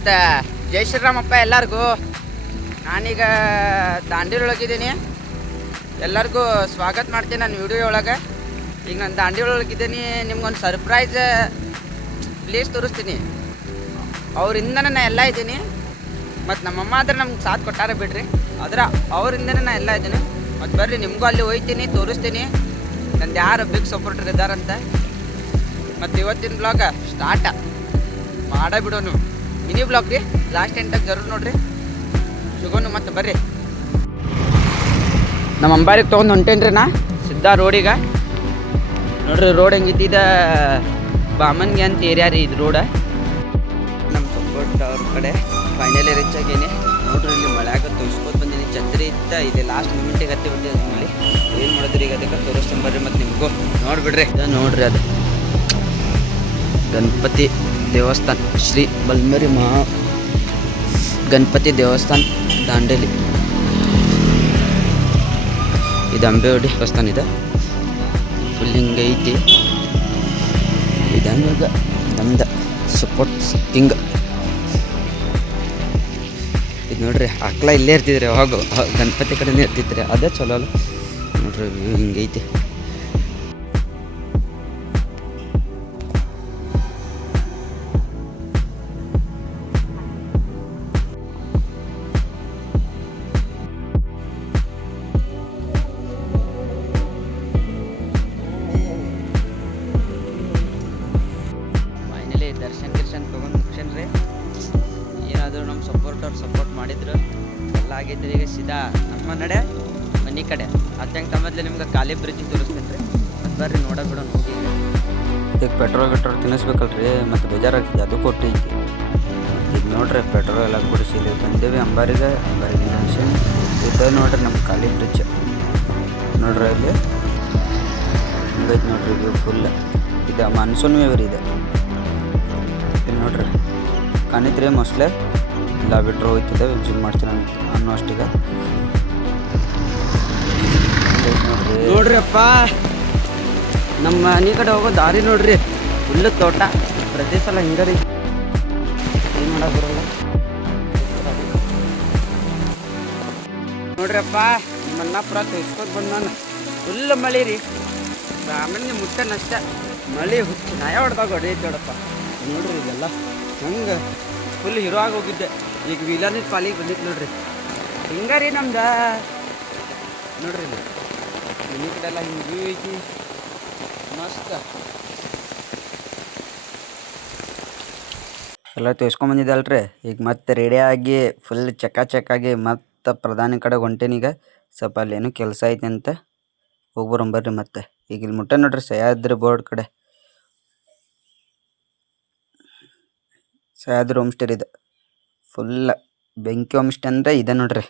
ಮತ್ತು ಜೈ ಶ್ರೀರಾಮಪ್ಪ ಎಲ್ಲರಿಗೂ. ನಾನೀಗ ದಾಂಡೇಲಿ ಒಳಗಿದ್ದೀನಿ. ಎಲ್ಲರಿಗೂ ಸ್ವಾಗತ ಮಾಡ್ತೀನಿ ನನ್ನ ವಿಡಿಯೋ ಒಳಗೆ. ಈಗ ನಾನು ದಾಂಡೇಲಿ ಒಳಗಿದ್ದೀನಿ. ನಿಮ್ಗೊಂದು ಸರ್ಪ್ರೈಸ್ ಪ್ಲೇಸ್ ತೋರಿಸ್ತೀನಿ. ಅವರಿಂದನೇ ನಾನು ಎಲ್ಲ ಇದ್ದೀನಿ. ಮತ್ತು ನಮ್ಮಮ್ಮ ಆದ್ರೆ ನಮ್ಗೆ ಸಾಥ್ ಕೊಟ್ಟಾರ ಬಿಡ್ರಿ. ಆದ್ರೆ ಅವರಿಂದನೇ ನಾನು ಎಲ್ಲ ಇದ್ದೀನಿ. ಮತ್ತು ಬರ್ರಿ ನಿಮಗೂ ಅಲ್ಲಿ ಹೋಗ್ತೀನಿ, ತೋರಿಸ್ತೀನಿ ನಂದು ಯಾರು ಬಿಗ್ ಸಪೋರ್ಟರ್ ಇದ್ದಾರಂತ. ಮತ್ತು ಇವತ್ತಿನ ಬ್ಲಾಗ ಸ್ಟಾರ್ಟ ಬಿಡೋನು. ಮಿನಿ ಬ್ಲಾಗ್ ರೀ, ಲಾಸ್ಟ್ ಎಂಟಾಗ ಜರೂರು ನೋಡ್ರಿ. ಸಿಗೋನು ಮತ್ತು ಬರ್ರಿ. ನಮ್ಮ ಅಂಬಾರಿಗೆ ತೊಗೊಂಡು ಹೊಂಟೇನ್ರಿ ನಾ ಸಿದ್ಧಾ ರೋಡಿಗೆ. ನೋಡ್ರಿ ರೋಡ್ ಹೆಂಗಿದ್ದ ಬಾಮನ್ಗೆ ಅಂತ ಏರಿಯಾ ರೀ ಇದು ರೋಡ. ನಮ್ಮ ಸಪೋರ್ಟ್ ಅವ್ರ ಕಡೆ ಫೈನಲಿ ರೀಚ್ ಆಗೇನಿ. ನೋಡ್ರಿ ಇಲ್ಲಿ ಮಳೆಯಾಗ ತೊಯ್ಸ್ಕೊತ ಬಂದೀನಿ. ಛತ್ರಿ ಇತ್ತ ಇದೆ ಲಾಸ್ಟ್ ಮೂಮೆಂಟಿಗೆ ಹತ್ತಿ ಬಿಟ್ಟಿದೆ ಮಳೆ. ಏನು ಮಾಡಿದ್ರಿ ಈಗ ಅದಕ್ಕೆ ತೋರಿಸ್ತೀನಿ ಬರ್ರಿ. ಮತ್ತು ನಿಮಗೂ ನೋಡ್ಬಿಡ್ರಿ. ನೋಡ್ರಿ ಅದು ಗಣಪತಿ ದೇವಸ್ಥಾನ, ಶ್ರೀ ಬಲ್ಮೇರಿ ಮಹಾ ಗಣಪತಿ ದೇವಸ್ಥಾನ ದಾಂಡೇಲಿ. ಇದು ಅಂಬೇವಡಿ ದೇವಸ್ಥಾನ ಇದೆ. ಫುಲ್ ಹಿಂಗೈತಿ. ಇದಂಗ ನಮ್ದು ಸಪೋರ್ಟ್ ಹಿಂಗೆ ಇದು ನೋಡ್ರಿ. ಆಕ್ಲ ಇಲ್ಲೇ ಇರ್ತಿದ್ರಿ, ಅವಾಗ ಗಣಪತಿ ಕಡೆನೇ ಇರ್ತಿದ್ರಿ. ಅದೇ ಚಲೋ ಅಲ್ಲ ನೋಡ್ರಿ. ವ್ಯೂ ಹಿಂಗೈತಿ. ದರ್ಶನ್ ತೊಗೊಂಡು ಮುಗಿಸೇನ್ರಿ. ಏನಾದರೂ ನಮ್ಮ ಸಪೋರ್ಟ್ ಮಾಡಿದ್ರು ಎಲ್ಲ ಆಗೈತ್ರಿ. ಈಗ ಸೀದಾ ನಮ್ಮ ನಡೆ ಮನೆ ಕಡೆ. ಅದಂಗೆ ತಮ್ಮದ್ಲೆ ನಿಮ್ಗೆ ಖಾಲಿ ಬ್ರಿಡ್ಜ್ ತೋರಿಸ್ತೇನೆ ರೀ. ಮತ್ತು ಬರ್ರಿ ನೋಡೋಣ ಹೋಗಿ. ಈಗ ಪೆಟ್ರೋಲ್ ತಿನ್ನಿಸ್ಬೇಕಲ್ರಿ, ಮತ್ತು ಬೇಜಾರಾಗ್ತದೆ ಅದು ಕೊಟ್ಟೈತಿ. ಈಗ ನೋಡ್ರಿ ಪೆಟ್ರೋಲ್ ಎಲ್ಲ ಕುಡಿಸಿದ್ವಿ ಬಂದೇವಿ ಅಂಬಾರಿಗೆ ನೆನ್ಸೇನು ಇದು ನೋಡ್ರಿ ನಮ್ಮ ಖಾಲಿ ಬ್ರಿಡ್ಜ್ ನೋಡ್ರಿ. ಅಲ್ಲಿ ಹಿಂಗೈತಿ ನೋಡ್ರಿ ವ್ಯೂ ಫುಲ್. ಇದು ಮಾನ್ಸೂನ್ ವೇವರ್ ಇದೆ ನೋಡ್ರಿ. ಕಾಣಿತ್ರಿ ಮೋಸ್ಟ್ಲೆ ಇಲ್ಲ ಬಿಟ್ರೆ ಹೋಗ್ತದೆ. ವಿಸಿಟ್ ಮಾಡ್ತೀನಿ ಅನ್ನೋ ಅಷ್ಟಿಗೆ ನೋಡ್ರಿ. ಅಪ್ಪ ನಮ್ಮ ಮನೆ ಕಡೆ ಹೋಗೋ ದಾರಿ ನೋಡ್ರಿ. ಫುಲ್ ತೋಟ. ಪ್ರತಿ ಸಲ ಹಿಂಗಾರಿ ಏನು ಮಾಡಕ್ಕೆ ಬರೋಲ್ಲ ನೋಡ್ರಿ. ಅಪ್ಪ ನಿಮ್ಮ ಅಣ್ಣಪುರ ತೋರಿಸ್ಕೊತ ಬಂದು ನಾನು ಫುಲ್ ಮಳೆ ರೀ. ಆಮೇಲೆ ಮುಟ್ಟನಷ್ಟೇ ಮಳೆ ಹುಚ್ಚು ನಾಯ ಹೊಡೆದಾಗ ಹೊಡೆಯೈತಿ ನೋಡಪ್ಪ. ನೋಡ್ರಿ ಇದೆಲ್ಲ ಹಂಗೆ ಫುಲ್ ಹೀರೋ ಆಗಿ ಹೋಗಿದ್ದೆ. ಈಗ ವಿಲನಿದ ಪಾಲಿಗೆ ಬಂದಿತ್ತು ನೋಡ್ರಿ. ಹಿಂಗಾರಿ ನಮ್ದು ನೋಡ್ರಿ. ಮನೆ ಕಡೆ ಎಲ್ಲ ಹಿಂಗೆ ವ್ಯೂ ಐತಿ ಮಸ್ತ್. ಎಲ್ಲ ತೋರಿಸ್ಕೊಂಬಂದಿದ್ದಲ್ರಿ. ಈಗ ಮತ್ತೆ ರೆಡಿಯಾಗಿ ಫುಲ್ ಚಕ್ಕಾಗಿ ಮತ್ತೆ ಪ್ರಧಾನಿ ಕಡೆ ಹೊಂಟೇನೀಗ. ಸ್ವಲ್ಪ ಅಲ್ಲೇನು ಕೆಲಸ ಐತೆ ಅಂತ ಹೋಗ್ಬರಂಬರ್ರಿ. ಮತ್ತೆ ಈಗ ಇಲ್ಲಿ ಮುಟ್ಟ ನೋಡ್ರಿ ಸಹ್ಯಾದ್ರಿ ಬೋರ್ಡ್ ಕಡೆ. ಸಹ್ಯಾದ್ರಿ ಹೋಮ್ ಸ್ಟೇ ಇದೆ. ಫುಲ್ ಬೆಂಕಿ ಹೋಮ್ ಸ್ಟೇ ಅಂದರೆ ಇದೆ ನೋಡ್ರಿ.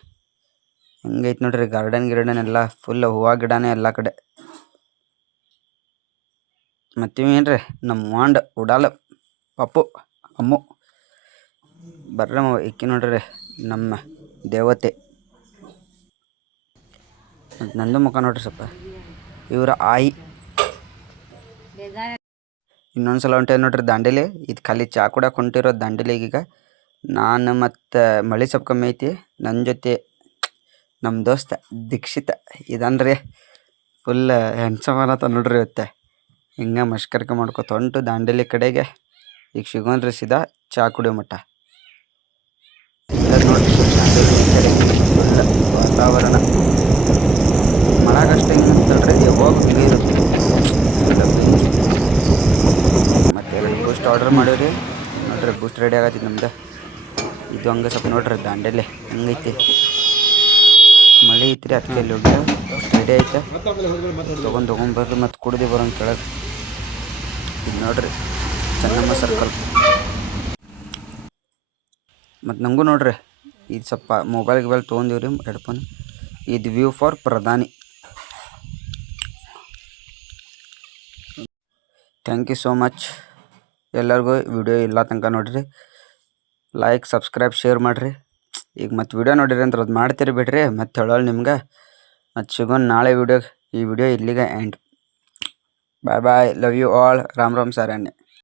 ಹೆಂಗೈತೆ ನೋಡ್ರಿ. ಗಾರ್ಡನ್ ಎಲ್ಲ ಫುಲ್ ಹೂವು ಗಿಡನೇ ಎಲ್ಲ ಕಡೆ. ಮತ್ತೇನ್ರಿ ನಮ್ಮ ವಾಂಡ್ ಉಡಾಲ ಪಪ್ಪು ಅಮ್ಮು ಬರ್ರ ಇಕ್ಕಿ ನೋಡ್ರಿ ನಮ್ಮ ದೇವತೆ. ಮತ್ತು ನಂದು ಮುಖ ನೋಡ್ರಿ ಸ್ವಲ್ಪ. ಇವರ ಆಯಿ ಇನ್ನೊಂದ್ಸಲ ಹೊಂಟೇದು ನೋಡ್ರಿ ದಾಂಡೇಲಿ. ಇದು ಖಾಲಿ ಚಾ ಕುಡಕ್ಕೆ ಹೊಂಟಿರೋದು ದಾಂಡೇಲಿಗೆ. ಈಗ ನಾನು ಮತ್ತು ಮಳೆ ಸ್ವಲ್ಪ ಕಮ್ಮಿ ಐತಿ. ನನ್ನ ಜೊತೆ ನಮ್ಮ ದೋಸ್ತ ದೀಕ್ಷಿತ ಇದನ್ರಿ. ಫುಲ್ ಹ್ಯಾಂಡ್ಸಮ್ ಅನ್ನತ್ತ ನೋಡ್ರಿ. ಇವತ್ತೆ ಹಿಂಗೆ ಮಷ್ಕರಿಕೆ ಮಾಡ್ಕೊತ ಹೊಂಟು ದಾಂಡೇಲಿ ಕಡೆಗೆ. ಈಗ ಸಿಗೋನ್ರಿ ಸೀದಾ ಚಾ ಕುಡಿಯೋ ಮಟ್ಟ ನೋಡ್ರಿ. ಫುಲ್ ವಾತಾವರಣ ಮಳೆಗಷ್ಟೇ ಹಿಂಗೆ ಯಾವಾಗ ಹಿಂಗೆ ಇರುತ್ತೆ. ಮತ್ತು ಎರಡು ಬೂಸ್ಟ್ ಆರ್ಡರ್ ಮಾಡೀವಿ ನೋಡ್ರಿ. ಬೂಸ್ಟ್ ರೆಡಿ ಆಗತ್ತಿತ್ತು ನಮ್ದು. ಇದು ಹಂಗೆ ಸ್ವಲ್ಪ ನೋಡ್ರಿ ದಾಂಡೇಲಿ ಹಂಗೈತಿ. ಮಳೆ ಐತ್ರಿ ಅದಕ್ಕೆ ಇಲ್ಲಿ ಹೋಗಿ ರೆಡಿ ಐತೆ. ತೊಗೊಂಬರ್ರಿ ಮತ್ತು ಕುಡ್ದು ಬರೋಂಗೆ ಕೆಳಗೆ. ಇದು ನೋಡ್ರಿ ಚೆನ್ನಮ್ಮ ಸರ್ಕಲ್. ಮತ್ತು ನಮಗೂ ನೋಡ್ರಿ ಇದು ಸ್ವಲ್ಪ ಮೊಬೈಲ್ ತೊಗೊಂಡಿವ್ರಿ ಹೆಡ್ಫೋನ್. ಇದು ವ್ಯೂ ಫಾರ್ ಪ್ರಧಾನಿ. ಥ್ಯಾಂಕ್ ಯು ಸೋ ಮಚ್ ಎಲ್ಲರಿಗೂ. ವಿಡಿಯೋ ಇಲ್ಲ ತನಕ ನೋಡಿರಿ. ಲೈಕ್ ಸಬ್ಸ್ಕ್ರೈಬ್ ಶೇರ್ ಮಾಡಿರಿ. ಈಗ ಮತ್ತು ವಿಡಿಯೋ ನೋಡಿರಿ ಅಂದ್ರೆ ಅದು ಮಾಡ್ತೀರಿ ಬಿಡ್ರಿ. ಮತ್ತು ಹೇಳೋಲ್ಲ ನಿಮ್ಗೆ. ಮತ್ತು ಸಿಗೋಣ ನಾಳೆ ವಿಡಿಯೋಗೆ. ಈ ವಿಡಿಯೋ ಇಲ್ಲಿಗೆ end. Bye love you all. Ram ಸಾರಾನ್ಯ.